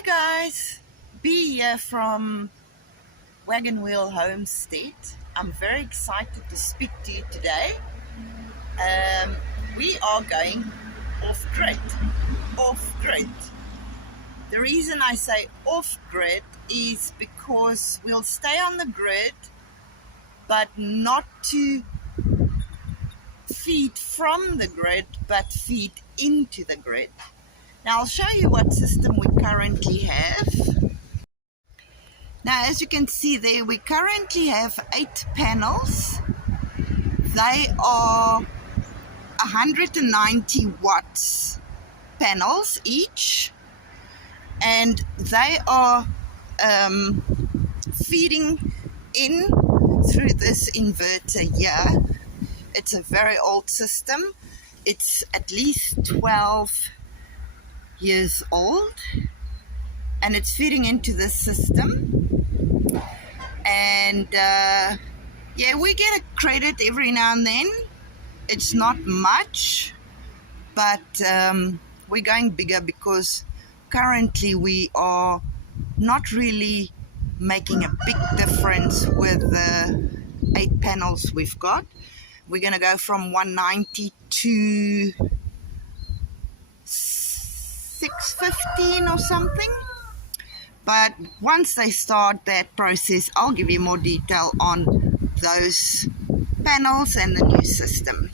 Hi guys, B here from Wagon Wheel Homestead. I'm very excited to speak to you today. We are going off-grid. Off-grid. The reason I say off-grid is because we'll stay on the grid, but not to feed from the grid, but feed into the grid. Now I'll show you what system we currently have. Now as you can see there, we currently have 8 panels. They are 190 watts panels each, and they are feeding in through this inverter here. It's a very old system. It's at least 12 years old, and it's feeding into this system. And yeah, we get a credit every now and then. It's not much, but we're going bigger because currently we are not really making a big difference with the 8 panels we've got. We're going to go from 190 to 615 or something. But once they start that process, I'll give you more detail on those panels and the new system.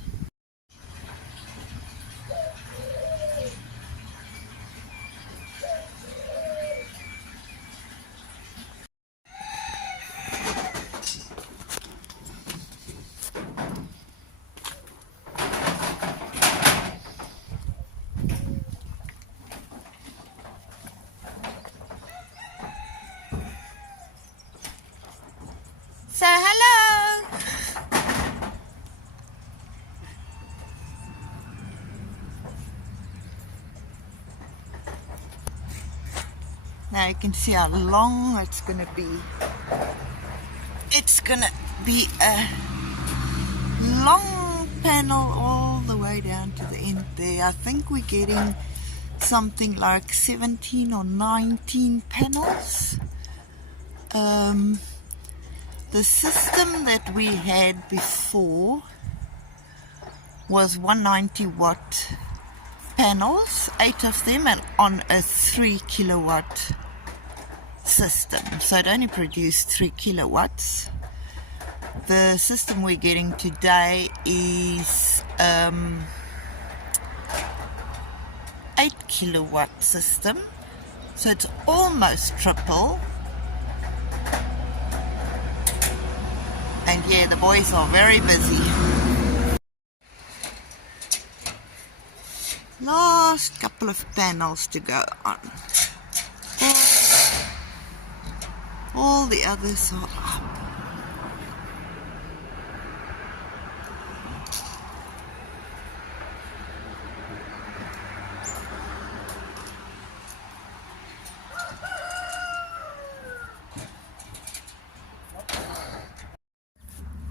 So hello! Now you can see how long it's going to be. It's going to be a long panel all the way down to the end there. I think we're getting something like 17 or 19 panels. The system that we had before was 190 watt panels, 8 of them, and on a 3 kilowatt system. So it only produced 3 kilowatts. The system we're getting today is 8 kilowatt system. So it's almost triple. And yeah, the boys are very busy. Last couple of panels to go on. All the others are up.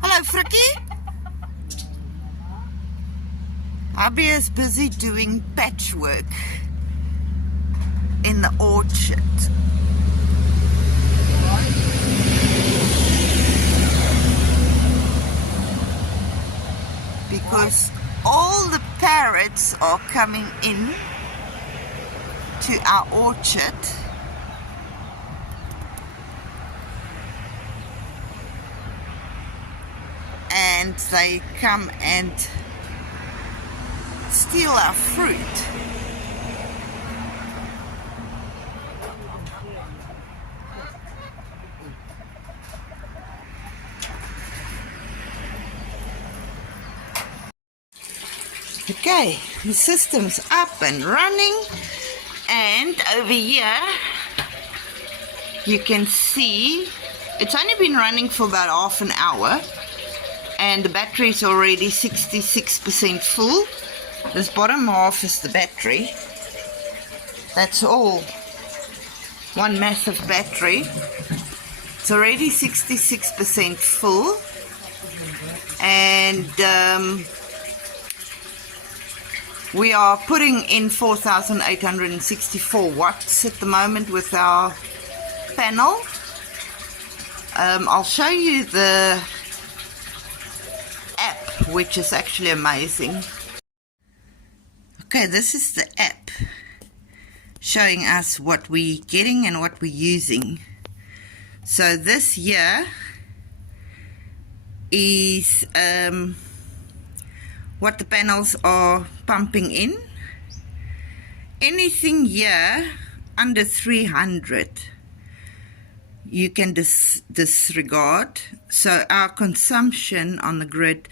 Hello, Frikkie. Hubby is busy doing patchwork in the orchard. Because all the parrots are coming in to our orchard. And they come and steal our fruit. Okay, the system's up and running, and over here you can see it's only been running for about half an hour, and the battery is already 66% full. This bottom half is the battery. That's all one massive battery. It's already 66% full, and We are putting in 4,864 watts at the moment with our panel. I'll show you the app, which is actually amazing. Okay, this is the app showing us what we're getting and what we're using. So this here is what the panels are pumping in. Anything here under 300 you can disregard. So our consumption on the grid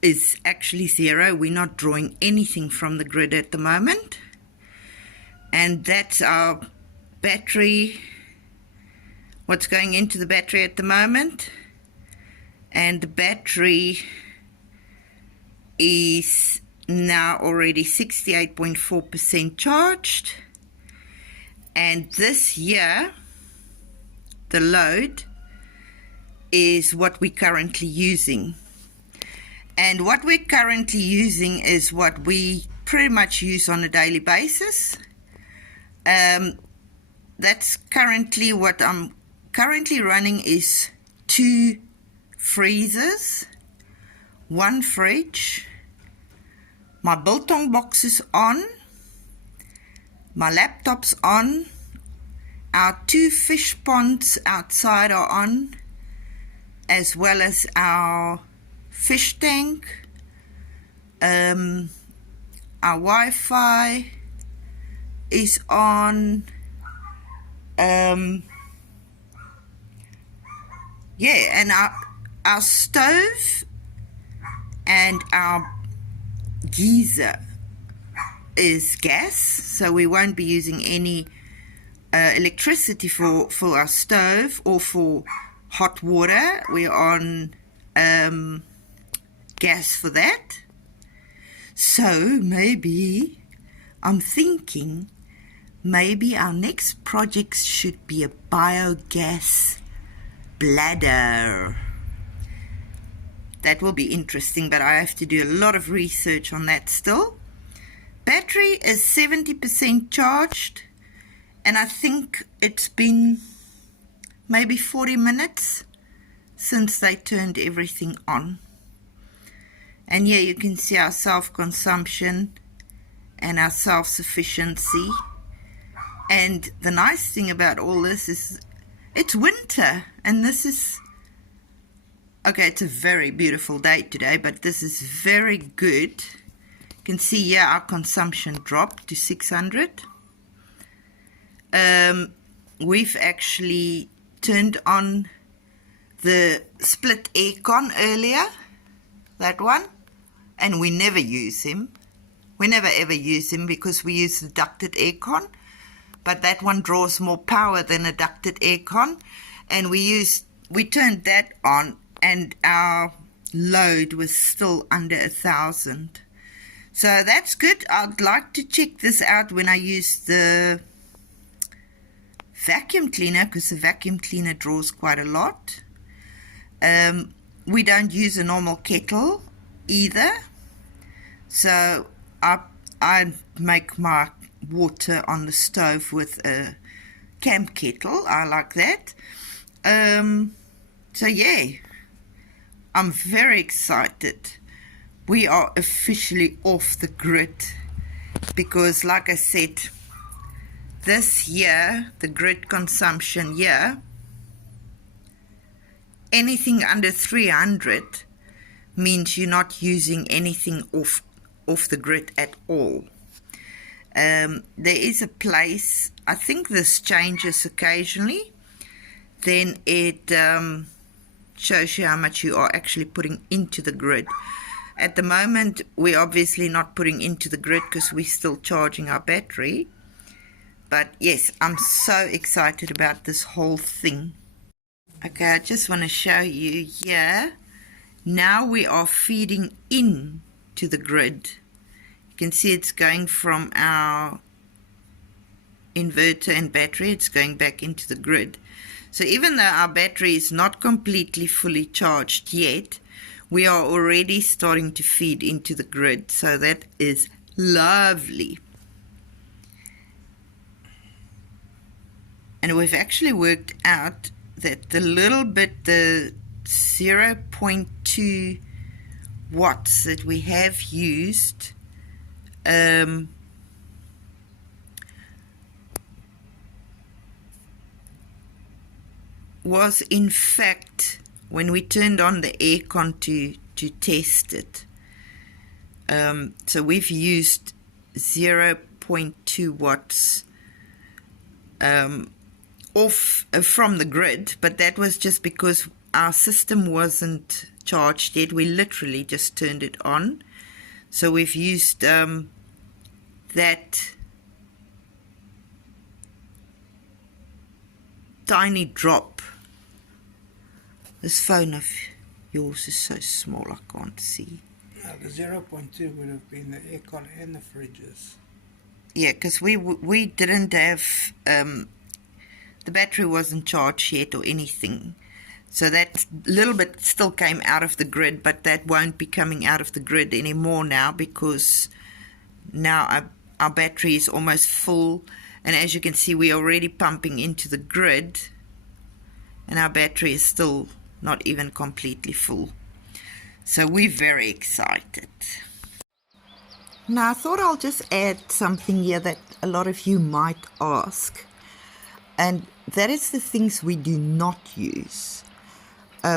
is actually 0. We're not drawing anything from the grid at the moment. And that's our battery, what's going into the battery at the moment. And the battery is now already 68.4% charged. And this here, the load, is what we're currently using. And what we're currently using is what we pretty much use on a daily basis. That's currently what I'm currently running is 2 freezers, 1 fridge, my biltong box is on, my laptop's on, our 2 fish ponds outside are on, as well as our fish tank, our Wi-Fi is on, and our stove and our geyser is gas, so we won't be using any electricity for our stove or for hot water. We're on gas for that. So maybe I'm thinking maybe our next project should be a biogas bladder. That will be interesting, but I have to do a lot of research on that still. Battery is 70% charged, and I think it's been maybe 40 minutes since they turned everything on. And here you can see our self-consumption and our self-sufficiency. And the nice thing about all this is it's winter, and this is, okay, it's a very beautiful day today, but this is very good. You can see here our consumption dropped to 600. We've actually turned on the split aircon earlier, that one, and we never use him. We never ever use him because we use the ducted aircon, but that one draws more power than a ducted aircon, and we turned that on, and our load was still under 1,000. So that's good. I'd like to check this out when I use the vacuum cleaner, because the vacuum cleaner draws quite a lot. We don't use a normal kettle either, so I make my water on the stove with a camp kettle. I like that. So yeah, I'm very excited. We are officially off the grid because, like I said, this year, the grid consumption year, anything under 300 means you're not using anything off the grid at all. There is a place, I think this changes occasionally, then it shows you how much you are actually putting into the grid. At the moment, we're obviously not putting into the grid because we're still charging our battery. But yes, I'm so excited about this whole thing. Okay, I just want to show you here. Now we are feeding in to the grid. You can see it's going from our inverter and battery, it's going back into the grid. So even though our battery is not completely fully charged yet, we are already starting to feed into the grid. So that is Lovely. And we've actually worked out that the 0.2 watts that we have used was in fact, when we turned on the aircon to test it, so we've used 0.2 watts off from the grid, but that was just because our system wasn't charged yet. We literally just turned it on. So we've used that tiny drop. This phone of yours is so small I can't see. The 0.2 would have been the aircon and the fridges. Yeah, because we didn't have, the battery wasn't charged yet or anything. So that little bit still came out of the grid, but that won't be coming out of the grid anymore now, because now our battery is almost full. And as you can see, we're already pumping into the grid, and our battery is still not even completely full. So we're very excited. Now I thought I'll just add something here that a lot of you might ask, and that is the things we do not use.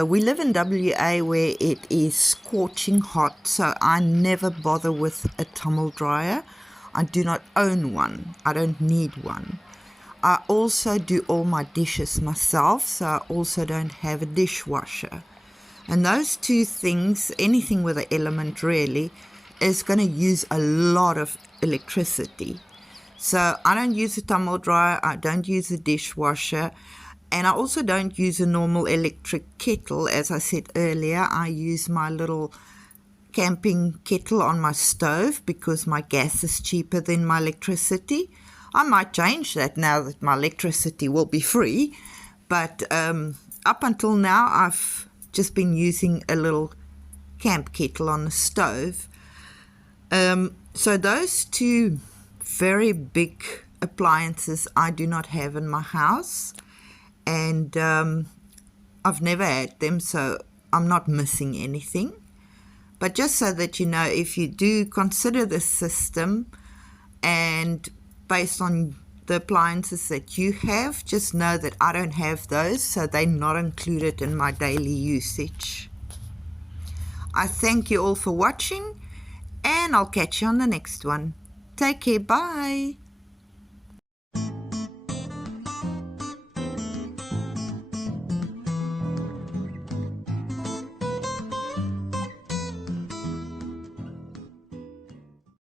We live in WA where it is scorching hot, so I never bother with a tumble dryer. I do not own one. I don't need one. I also do all my dishes myself, so I also don't have a dishwasher. And those two things, anything with an element really, is going to use a lot of electricity. So I don't use a tumble dryer, I don't use a dishwasher, and I also don't use a normal electric kettle. As I said earlier, I use my little camping kettle on my stove because my gas is cheaper than my electricity. I might change that now that my electricity will be free, but up until now I've just been using a little camp kettle on the stove. So those two very big appliances I do not have in my house, and I've never had them, so I'm not missing anything. But just so that you know, if you do consider this system and based on the appliances that you have, just know that I don't have those, so they're not included in my daily usage. I thank you all for watching, and I'll catch you on the next one. Take care, bye.